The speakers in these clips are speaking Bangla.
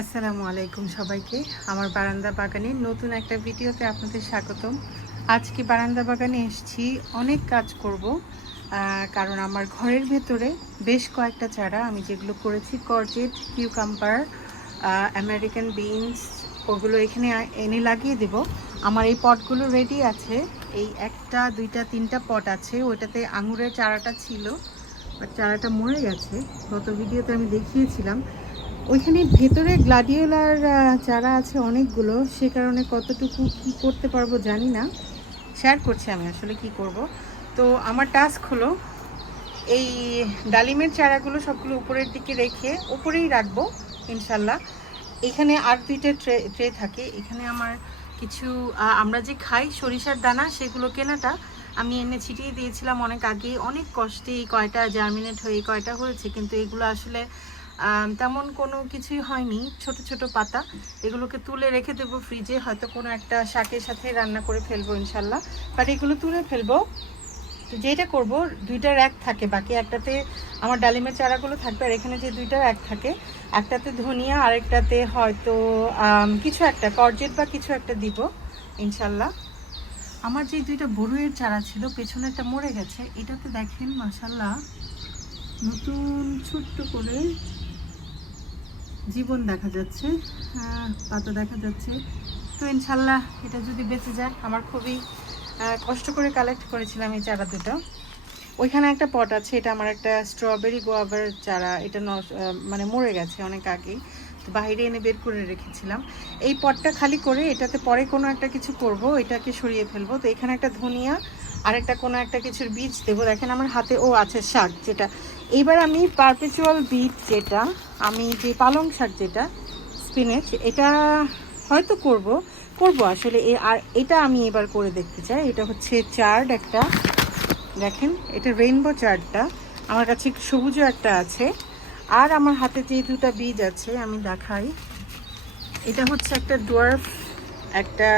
আসসালামু আলাইকুম সবাইকে। আমার বারান্দা বাগানে নতুন একটা ভিডিওতে আপনাদের স্বাগতম। আজকে বারান্দা বাগানে এসেছি, অনেক কাজ করব কারণ আমার ঘরের ভেতরে বেশ কয়েকটা চারা আমি যেগুলো করেছি করজেট কিউকাম্বার আমেরিকান বিনস ওগুলো এখানে এনে লাগিয়ে দেব। আমার এই পটগুলো রেডি আছে। এই একটা, দুইটা, তিনটা পট আছে। ওইটাতে আঙুরের চারাটা ছিল চারাটা মরে গেছে। গত ভিডিওতে আমি দেখিয়েছিলাম। ওইখানে ভেতরে গ্লাডিওলার চারা আছে অনেকগুলো, সে কারণে কতটুকু কি করতে পারব জানি না। শেয়ার করছি আমি আসলে কি করব। তো আমার টাস্ক হলো এই ডালিমের চারাগুলো সবগুলো উপরের দিকে রেখে উপরেই রাখব, ইনশাল্লাহ। এখানে আর দুইটা ট্রে ট্রে থাকে। এখানে আমার কিছু আমরা যে খাই সরিষার দানা, সেগুলো কেনাটা আমি এনে ছিটিয়ে দিয়েছিলাম অনেক আগে অনেক কষ্টে এই কয়টা জার্মিনেট হয়ে কয়টা হয়েছে, কিন্তু এগুলো আসলে তেমন কোনো কিছুই হয়নি, ছোট ছোট পাতা। এগুলোকে তুলে রেখে দেবো ফ্রিজে হয়তো কোনো একটা শাকের সাথে রান্না করে ফেলব ইনশাল্লাহ। বাট এগুলো তুলে ফেলব। যেটা করব, দুইটা র্যাক থাকে, বাকি একটাতে আমার ডালিমের চারাগুলো থাকবে, আর এখানে যে দুইটা র্যাক থাকে, একটাতে ধনিয়া, আরেকটাতে হয়তো কিছু একটা করজেট বা কিছু একটা দিব, ইনশাল্লাহ। আমার যে দুইটা বড়ুয়ের চারা ছিল, পেছনে একটা মরে গেছে, এটাতে দেখেন মাসাল্লাহ নতুন ছোট্ট করে জীবন দেখা যাচ্ছে পাতা দেখা যাচ্ছে। তো ইনশাল্লাহ এটা যদি বেঁচে যায়, আমার খুবই কষ্ট করে কালেক্ট করেছিলাম এই চারা দুটো। ওইখানে একটা পট আছে, এটা আমার একটা স্ট্রবেরি গোয়াভার চারা, এটা মানে মরে গেছে অনেক আগেই। তো বাইরে এনে বের করে রেখেছিলাম। এই পটটা খালি করে এটাতে পরে কোনো একটা কিছু করব এটাকে সরিয়ে ফেলব। তো এখানে একটা ধনিয়া আর একটা কোনো একটা কিছুর বীজ দেবো। দেখেন আমার হাতে ও আছে শাক যেটা। এইবার আমি পারপেচুয়াল বিট যেটা, আমি যে পালং শাক যেটা স্পিনেচ এটা হয়তো করব করব আসলে। আর এটা আমি এবার করে দেখতে চাই। এটা হচ্ছে চার্ড একটা, দেখেন, এটা রেইনবো চার্টটা আমার কাছে সবুজও একটা আছে। আর আমার হাতে যে দুটো বীজ আছে, আমি দেখাই। এটা হচ্ছে একটা ডোয়ার্ফ একটা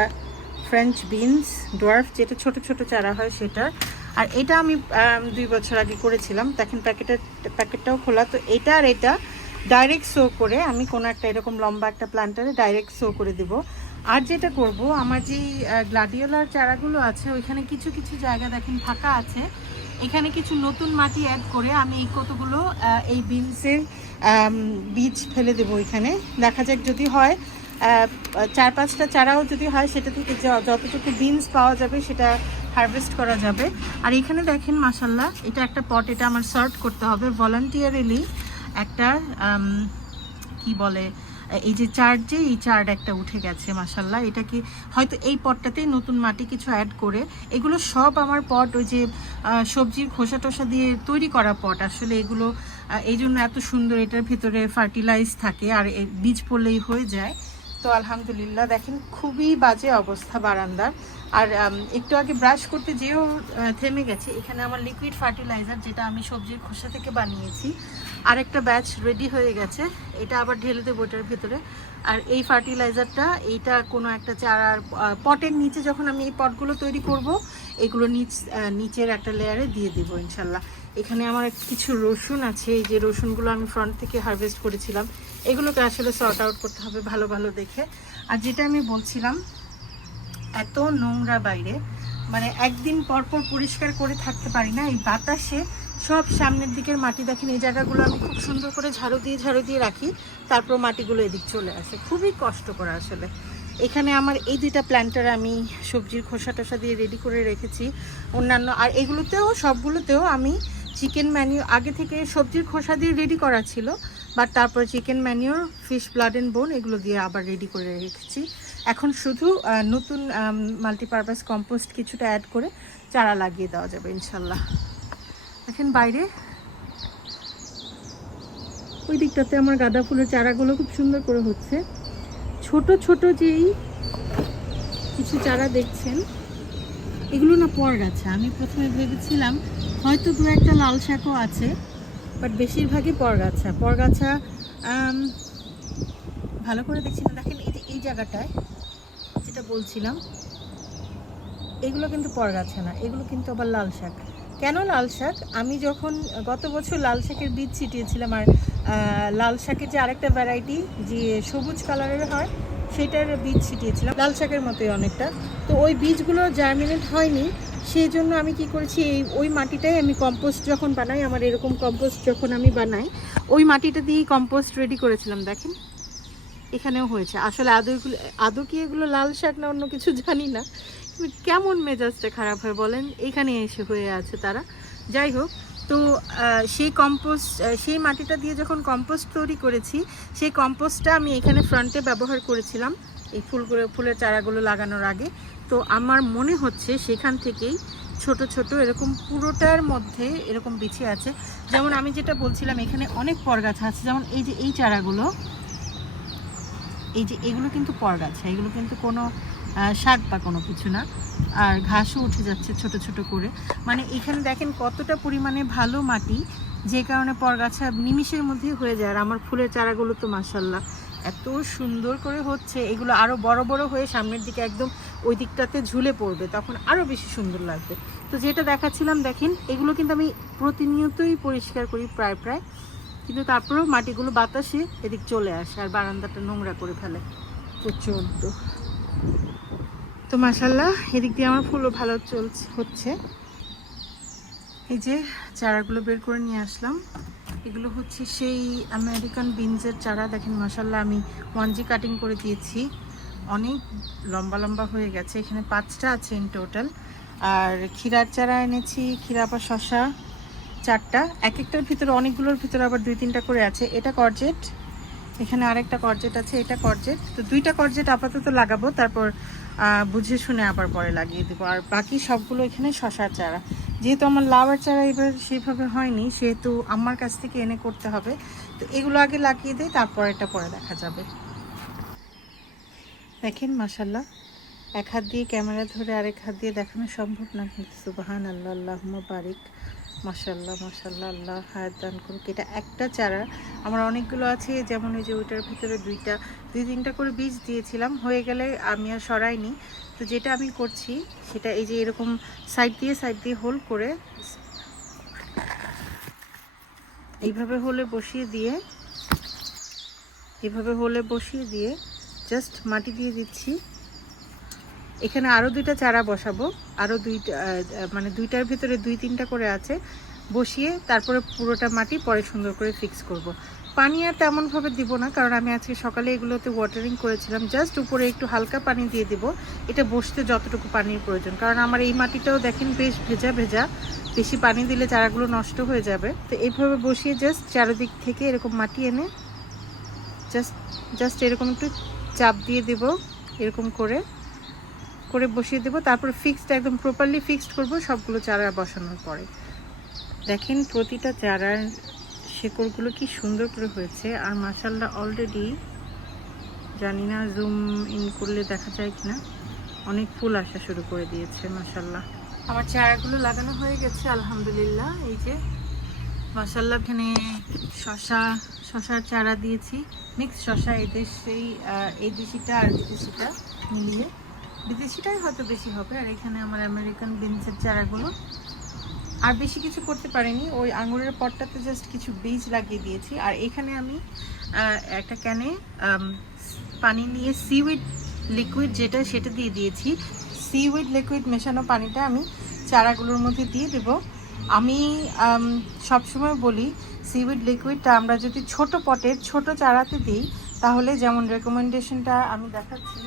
ফ্রেঞ্চ বিনস ডোয়ার্ফ যেটা ছোট ছোট চারা হয় সেটা। আর এটা আমি দুই বছর আগে করেছিলাম। দেখেন প্যাকেটের প্যাকেটটাও খোলা। তো এটা আর এটা ডাইরেক্ট শো করে আমি কোনো একটা এরকম লম্বা একটা প্ল্যান্টারে ডাইরেক্ট শো করে দেব। আর যেটা করব, আমার যে গ্লাডিওলার চারাগুলো আছে, ওইখানে কিছু কিছু জায়গা দেখেন ফাঁকা আছে। এখানে কিছু নতুন মাটি অ্যাড করে আমি এই কতগুলো এই বিনসের বীজ ফেলে দেবো এখানে দেখা যাক যদি হয়। চার পাঁচটা চারাও যদি হয়, সেটা থেকে যতটুকু বিনস পাওয়া যাবে, সেটা হারভেস্ট করা যাবে। আর এখানে দেখেন মাসাল্লাহ এটা একটা পট এটা আমার সার্ট করতে হবে ভলান্টিয়ারিলি একটা কি বলে, এই যে চার্ট যে, এই চার্ট একটা উঠে গেছে মাসাল্লাহ এটা কি, হয়তো এই পটটাতেই নতুন মাটি কিছু অ্যাড করে, এগুলো সব আমার পট ওই যে সবজির খোসা টোসা দিয়ে তৈরি করা পট আসলে এগুলো এই জন্য এত সুন্দর, এটার ভিতরে ফার্টিলাইজ থাকে, আর বীজ পড়লেই হয়ে যায়। তো আলহামদুলিল্লাহ, দেখেন খুবই বাজে অবস্থা বারান্দার। আর একটু আগে ব্রাশ করতে যেও থেমে গেছে। এখানে আমার লিকুইড ফার্টিলাইজার যেটা আমি সবজির খোসা থেকে বানিয়েছি। আরেকটা ব্যাচ রেডি হয়ে গেছে। এটা আবার ঢেলে দেবো এটার ভেতরে। আর এই ফার্টিলাইজারটা এইটা কোনো একটা চারার পটের নিচে যখন আমি এই পটগুলো তৈরি করব, এগুলো নিচ নিচের একটা লেয়ারে দিয়ে দেবো, ইনশাল্লাহ। এখানে আমার কিছু রসুন আছে। এই যে রসুনগুলো আমি ফ্রন্ট থেকে হারভেস্ট করেছিলাম। এগুলোকে আসলে সর্ট আউট করতে হবে ভালো ভালো দেখে। আর যেটা আমি বলছিলাম, এত নোংরা বাইরে মানে একদিন পর পর পরিষ্কার করে থাকতে পারি না, এই বাতাসে সব সামনের দিকের মাটি দেখেন, এই জায়গাগুলো আমি খুব সুন্দর করে ঝাড়ু দিয়ে ঝাড়ু দিয়ে রাখি, তারপর মাটিগুলো এদিক চলে আসে। খুবই কষ্ট করে আসলে। এখানে আমার এই দুইটা প্ল্যান্টার আমি সবজির খোসা টোসা দিয়ে রেডি করে রেখেছি। অন্যান্য আর এগুলোতেও, সবগুলোতেও আমি চিকেন ম্যানিউ আগে থেকে সবজির খোসা দিয়ে রেডি করা ছিল বাট তারপর chicken manure fish blood and bone এগুলো দিয়ে আবার রেডি করে রেখেছি। এখন শুধু নতুন মাল্টিপারপাস কম্পোস্ট কিছুটা অ্যাড করে চারা লাগিয়ে দেওয়া যাবে, ইনশাল্লাহ। এখন বাইরে, ওই দিকটাতে আমার গাঁদা ফুলের চারাগুলো খুব সুন্দর করে হচ্ছে। ছোট ছোট যেই কিছু চারা দেখছেন এগুলো না পর গাছা। আমি প্রথমে ভেবেছিলাম হয়তো দু একটা লাল শাকও আছে বাট বেশিরভাগই পরগাছা পরগাছা ভালো করে দেখছি না। দেখেন এই যে এই জায়গাটায় যেটা বলছিলাম, এগুলো কিন্তু পরগাছা না, এগুলো কিন্তু আবার লাল শাক। কেন লাল শাক? আমি যখন গত বছর লাল শাকের বীজ ছিটিয়েছিলাম আর লাল শাকের যে আরেকটা ভ্যারাইটি যে সবুজ কালারের হয় সেটার বীজ ছিটিয়েছিলাম, লাল শাকের মতোই অনেকটা। তো ওই বীজগুলো জার্মিনেট হয়নি, সেই জন্য আমি কি করেছি, এই ওই মাটিটাই আমি কম্পোস্ট যখন বানাই, আমার এরকম কম্পোস্ট যখন আমি বানাই, ওই মাটিটা দিয়েই কম্পোস্ট রেডি করেছিলাম, দেখেন। এখানেও হয়েছে। আসলে আদৌ এগুলো আদৌ কি এগুলো লাল শাক না অন্য কিছু জানি না। কেমন মেজাজটা খারাপ হয় বলেন? এখানে এসে হয়ে আছে তারা। যাই হোক তো সেই কম্পোস্ট সেই মাটিটা দিয়ে যখন কম্পোস্ট তৈরি করেছি, সেই কম্পোস্টটা আমি এখানে ফ্রন্টে ব্যবহার করেছিলাম, এই ফুলগুলো ফুলের চারাগুলো লাগানোর আগে। তো আমার মনে হচ্ছে সেখান থেকেই ছোট ছোট এরকম পুরোটার মধ্যে এরকম বিছিয়ে আছে। যেমন আমি যেটা বলছিলাম, এখানে অনেক পরগাছা আছে। যেমন এই যে, এই চারাগুলো, এই যে, এগুলো কিন্তু পরগাছা। এগুলো কিন্তু কোনো শাক বা কোনো কিছু না। আর ঘাসও উঠে যাচ্ছে ছোট ছোট করে। মানে এখানে দেখেন কতটা পরিমাণে ভালো মাটি, যে কারণে পরগাছা নিমিষের মধ্যেই হয়ে যায়। আর আমার ফুলের চারাগুলো তো মাসাল্লাহ এত সুন্দর করে হচ্ছে। এগুলো আরও বড় বড় হয়ে সামনের দিকে একদম ওই দিকটাতে ঝুলে পড়বে, তখন আরও বেশি সুন্দর লাগবে। তো যেটা দেখাচ্ছিলাম, দেখেন, এগুলো কিন্তু আমি প্রতিনিয়তই পরিষ্কার করি প্রায় প্রায়। কিন্তু তারপরেও মাটিগুলো বাতাসে এদিক চলে আসে আর বারান্দাটা নোংরা করে ফেলে। প্রচণ্ড। তো মাসাল্লাহ এদিক দিয়ে আমার ফুলও ভালো চলছে, হচ্ছে। এই যে চারাগুলো বের করে নিয়ে আসলাম। এগুলো হচ্ছে সেই আমেরিকান বিনসের চারা। দেখেন মাসাল্লাহ আমি ওয়ানজি কাটিং করে দিয়েছি। অনেক লম্বা লম্বা হয়ে গেছে। এখানে পাঁচটা আছে ইন টোটাল আর ক্ষীরার চারা এনেছি, ক্ষীরা বা শশা চারটা। এক একটার ভিতরে, অনেকগুলোর ভিতরে আবার দুই তিনটা করে আছে। এটা করজেট। এখানে আরেকটা করজেট আছে, এটা করজেট। তো দুইটা করজেট আপাতত লাগাবো। তারপর বুঝে শুনে আবার পরে লাগিয়ে দেবো। আর বাকি সবগুলো এখানে শশার চারা। যেহেতু আমার লাউয়ের চারা এবার সেভাবে হয়নি, সেহেতু আমার কাছ থেকে এনে করতে হবে। তো এগুলো আগে লাগিয়ে দিই, তারপর এটা পরে দেখা যাবে। দেখেন মাসাল্লাহ এক হাত দিয়ে ক্যামেরা ধরে আরেক হাত দিয়ে দেখানো সম্ভব না কিন্তু সুবাহান আল্লাহ আল্লাহ বারিক। মাসাল্লাহ মাসাল্লাহ আল্লাহ হায়াত দান করুক। এটা একটা চারা। আমার অনেকগুলো আছে, যেমন ওই যে ওইটার ভিতরে দুইটা, দুই তিনটা করে বীজ দিয়েছিলাম। হয়ে গেলে আমি আর সরাইনি। তো যেটা আমি করছি, সেটা এই যে এরকম সাইড দিয়ে সাইড দিয়ে হোল করে এইভাবে হলে বসিয়ে দিয়ে এভাবে হলে বসিয়ে দিয়ে জাস্ট মাটি দিয়ে দিচ্ছি। এখানে আরও দুইটা চারা বসাবো। আরও দুইটা মানে দুইটার ভিতরে দুই তিনটা করে আছে, বসিয়ে তারপরে পুরোটা মাটি পরে সুন্দর করে ফিক্স করব। পানি আর তেমনভাবে দিব না, কারণ আমি আজকে সকালে এগুলোতে ওয়াটারিং করেছিলাম জাস্ট উপরে একটু হালকা পানি দিয়ে দিব, এটা বসতে যতটুকু পানির প্রয়োজন। কারণ আমার এই মাটিটাও দেখেন বেশ ভেজা ভেজা, বেশি পানি দিলে চারাগুলো নষ্ট হয়ে যাবে। তো এইভাবে বসিয়ে জাস্ট চারিদিক থেকে এরকম মাটি এনে জাস্ট জাস্ট এরকম একটু চাপ দিয়ে দেব, এরকম করে। করে বসিয়ে দেবো। তারপর ফিক্সড একদম প্রপারলি ফিক্সড করব সবগুলো চারা বসানোর পরে। দেখেন প্রতিটা চারার শেকড়গুলো কি সুন্দর করে হয়েছে। আর মাসাল্লাহ অলরেডি জানি না জুম ইন করলে দেখা যায় কিনা অনেক ফুল আসা শুরু করে দিয়েছে মাসাল্লাহ আমার চারাগুলো লাগানো হয়ে গেছে আলহামদুলিল্লাহ। এই যে মাসাল্লাহ এখানে শশা শশার চারা দিয়েছি। মিক্স শশা এই দেশেই আহ, এই দেশিটা আর বিদেশিটা মিলিয়ে। বিদেশিটাই হয়তো বেশি হবে। আর এখানে আমার আমেরিকান বিনসের চারাগুলো। আর বেশি কিছু করতে পারিনি। ওই আঙুরের পটটাতে জাস্ট কিছু বীজ লাগিয়ে দিয়েছি। আর এখানে আমি একটা ক্যানে পানি নিয়ে সিউইড লিকুইড যেটা, সেটা দিয়ে দিয়েছি। সিউইড লিকুইড মেশানো পানিটা আমি চারাগুলোর মধ্যে দিয়ে দেবো। আমি সবসময় বলি সিউইড লিকুইডটা আমরা যদি ছোট পটের ছোট চারাতে দিই, তাহলে যেমন রেকমেন্ডেশনটা আমি দেখাচ্ছি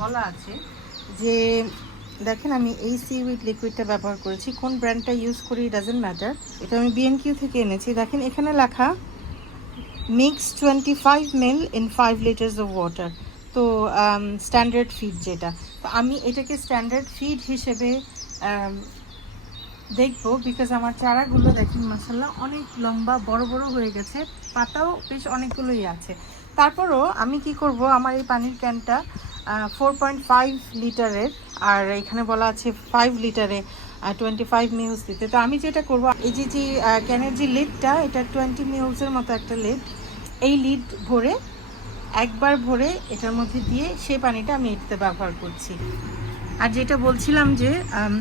বলা আছে যে দেখেন আমি এই সিউইড লিকুইডটা ব্যবহার করেছি কোন ব্র্যান্ডটা ইউজ করি ডাজেন্ট ম্যাটার এটা আমি বিএনকিউ থেকে এনেছি। দেখেন এখানে লেখা mix twenty five mil in five litres of water তো স্ট্যান্ডার্ড ফিড যেটা। তো আমি এটাকে স্ট্যান্ডার্ড ফিড হিসেবে আম, দেখব বিকজ আমার চারাগুলো দেখেন মাসাল্লাহ অনেক লম্বা বড় বড় হয়ে গেছে। পাতাও বেশ অনেকগুলোই আছে। তারপরও আমি কি করব আমার এই পানির ক্যানটা ফোর পয়েন্ট ফাইভ লিটারের আর এখানে বলা আছে ফাইভ লিটারে টোয়েন্টি ফাইভ মিউজ দিতে। তো আমি যেটা করব, এই যে যে ক্যানের যে লিডটা এটা টোয়েন্টি মিউজের মতো একটা লিড এই লিড ভরে, একবার ভরে এটার মধ্যে দিয়ে সেই পানিটা আমি এটাতে ব্যবহার করছি। আর যেটা বলছিলাম যে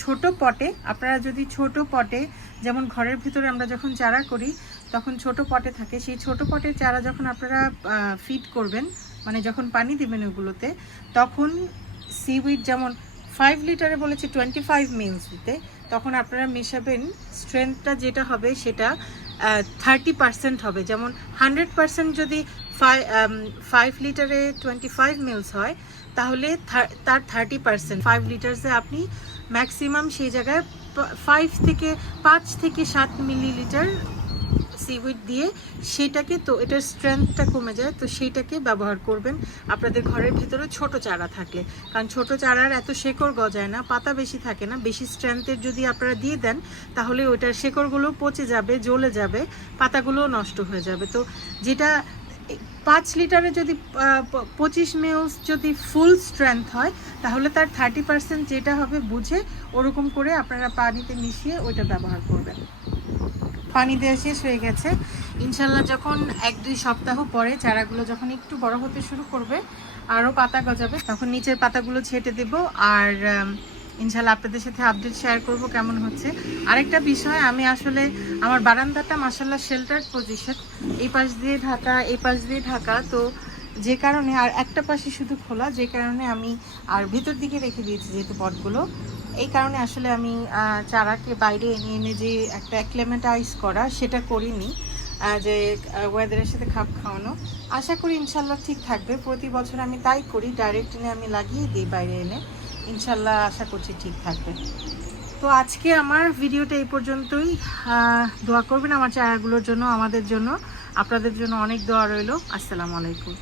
ছোট পটে, আপনারা যদি ছোট পটে, যেমন ঘরের ভিতরে আমরা যখন চারা করি, তখন ছোট পটে থাকে। সেই ছোট পটে চারা যখন আপনারা ফিট করবেন মানে যখন পানি দিবেন ওগুলোতে তখন সিউইড যেমন ফাইভ লিটারে বলেছে টোয়েন্টি ফাইভ মিলস দিতে, তখন আপনারা মেশাবেন স্ট্রেংথটা যেটা হবে সেটা থার্টি পার্সেন্ট হবে। যেমন হান্ড্রেড পার্সেন্ট যদি ফাইভ লিটারে টোয়েন্টি ফাইভ মিলস হয়, তাহলে তার থার্টি পার্সেন্ট ফাইভ লিটার্সে আপনি ম্যাক্সিমাম সেই জায়গায় ফাইভ থেকে, পাঁচ থেকে সাত মিলিলিটার সিউইড দিয়ে সেটাকে তো এটার স্ট্রেংথটা কমে যায়, তো সেইটাকে ব্যবহার করবেন। আপনাদের ঘরের ভিতরে ছোট চারা থাকলে কারণ ছোট চারার এত শেকড় গজায় না, পাতা বেশি থাকে না, বেশি স্ট্রেংথের যদি আপনারা দিয়ে দেন, তাহলে ওইটার শেকড়গুলো পচে যাবে, জ্বলে যাবে পাতাগুলোও নষ্ট হয়ে যাবে। তো যেটা পাঁচ লিটারে যদি পঁচিশ মিলস যদি ফুল স্ট্রেংথ হয়, তাহলে তার থার্টি পার্সেন্ট যেটা হবে, বুঝে ওরকম করে আপনারা পানিতে মিশিয়ে ওইটা ব্যবহার করবেন। পানি দেওয়া শেষ হয়ে গেছে। ইনশাল্লাহ যখন এক দুই সপ্তাহ পরে চারাগুলো যখন একটু বড় হতে শুরু করবে আরও পাতা গজাবে, তখন নিচের পাতাগুলো ছেটে দেব। আর ইনশাল্লাহ আপনাদের সাথে আপডেট শেয়ার করব কেমন হচ্ছে। আরেকটা বিষয়, আমি আসলে আমার বারান্দাটা মাসাল্লাহ শেল্টার পজিশন এই পাশ দিয়ে ঢাকা, এই পাশ দিয়ে ঢাকা। তো যে কারণে, আর একটা পাশে শুধু খোলা, যে কারণে আমি আর ভেতর দিকে রেখে দিয়েছি যেহেতু পটগুলো এই কারণে আসলে আমি চারাকে বাইরে এনে এনে যে একটা অ্যাক্লেমেটাইজ করা, সেটা করিনি। যে ওয়েদারের সাথে খাপ খাওয়ানো। আশা করি ইনশাল্লাহ ঠিক থাকবে। প্রতি বছর আমি তাই করি ডাইরেক্ট এনে আমি লাগিয়ে দিই বাইরে এনে। ইনশাল্লাহ আশা করছি ঠিক থাকবে। তো আজকে আমার ভিডিওটা এই পর্যন্তই। দোয়া করবেন আমার চারাগুলোর জন্য, আমাদের জন্য। আপনাদের জন্য অনেক দোয়া রইল। আসসালামু আলাইকুম।